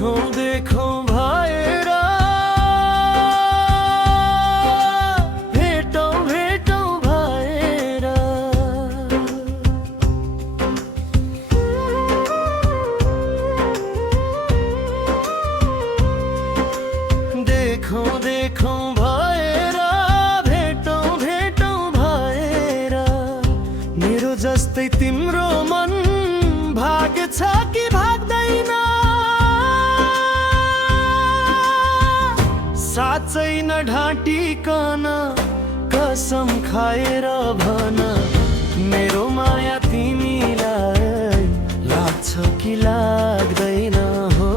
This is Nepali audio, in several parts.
देखो देखो भाइरा भेटौँ भेटौँ भएर देखो देखो भएर भेटौँ भेटौँ भएर मेरो जस्तै तिम्रो मन भाग्य छ कि भाग्दैन साँच्चै नढाँटिकन कसम खाएर भन मेरो माया तिमीलाई लाग्छ कि लाग्दैन हो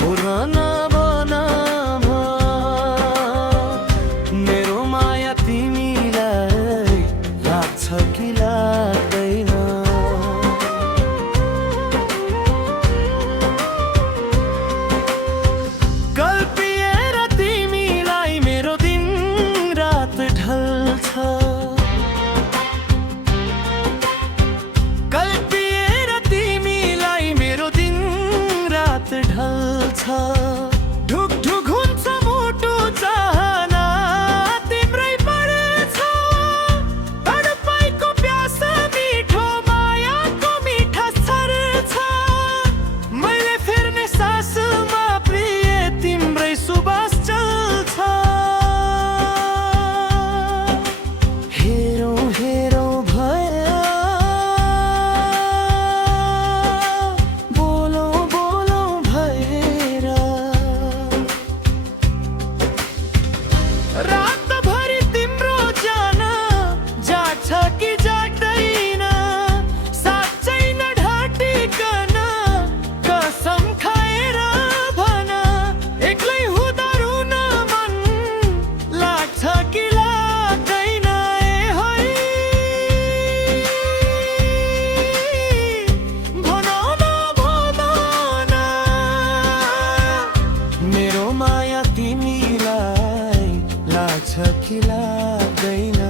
बुरा नभन मेरो माया तिमीलाई लाग्छ कि लाग्दैन कल्पिएर तिमीलाई मेरो दिन रात ढल्छ कल्पिएर तिमीलाई मेरो दिन रात ढल्छ ढुकढुक हुन्छ मुटु चाहना तिम्रै परेछ तडपाईको प्यास मिठो मायाको मिठा छर्छ मैले फेर्ने सासमा प्रिय तिम्रै सुबास चल्छ हेरौँ हेरौँ भएर बोलौँ बोलौँ भएर रातभरि तिम्रो जान जाग्छ कि जाग्दैन साँच्चै नढाँटिकन कसम खाएर भन एक्लै हुँदा रुन मन लाग्छ कि लाग्दैन है भन न भन न मेरो माया तिमीलाई लाग्छ कि लाग्दैन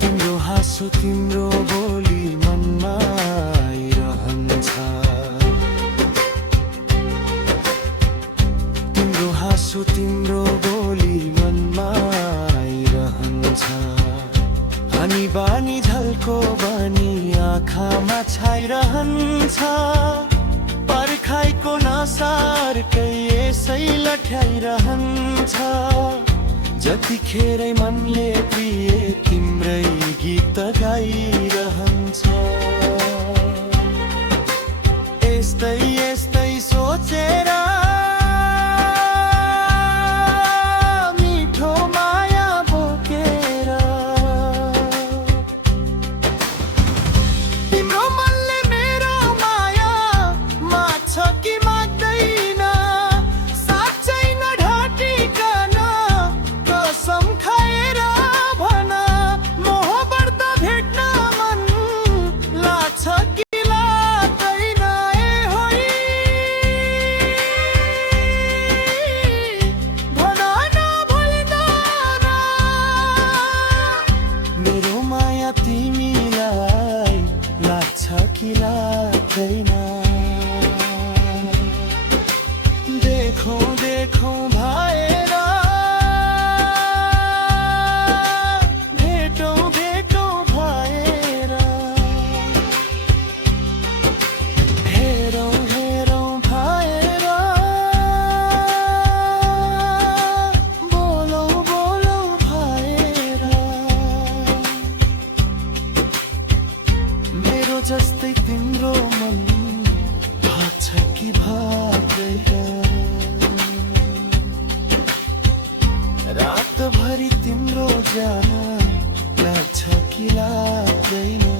तिम्रो हाँसो तिम्रो बोली मनमा आइरहन्छ तिम्रो हाँसो तिम्रो बोली मनमा आइरहन्छ अनि बानी झल्को बानी आँखामा छाइरहन्छ पर्खाइको नसारकै यसै लठ्याइरहन्छ जतिखेरै मनले प्रिय तिम्रै गीत गाइरहन्छ यस्तै यस्तै सोचेर मिठो माया बोकेर तिम्रो मनले मेरो माया माग्छ कि माग्दैन साँच्चै नढाँटिकन कसम खाएर भन मोह बढ्दा भेट्न मन लाग्छ कि लाग्दैन होइ भन न भुल्दैन मेरो माया तिमीलाई लाग्छ कि लाग्दैन देखौँ देखौँ भएर भेटौँ भेटौँ भएर हेरौँ हेरौँ भएर बोलौँ बोलौँ भएर मेरो जस्तै तिम्रो मन भाग्छ कि भाग्दैन रातभरि तिम्रो जान लाग्छ कि लाग्दैन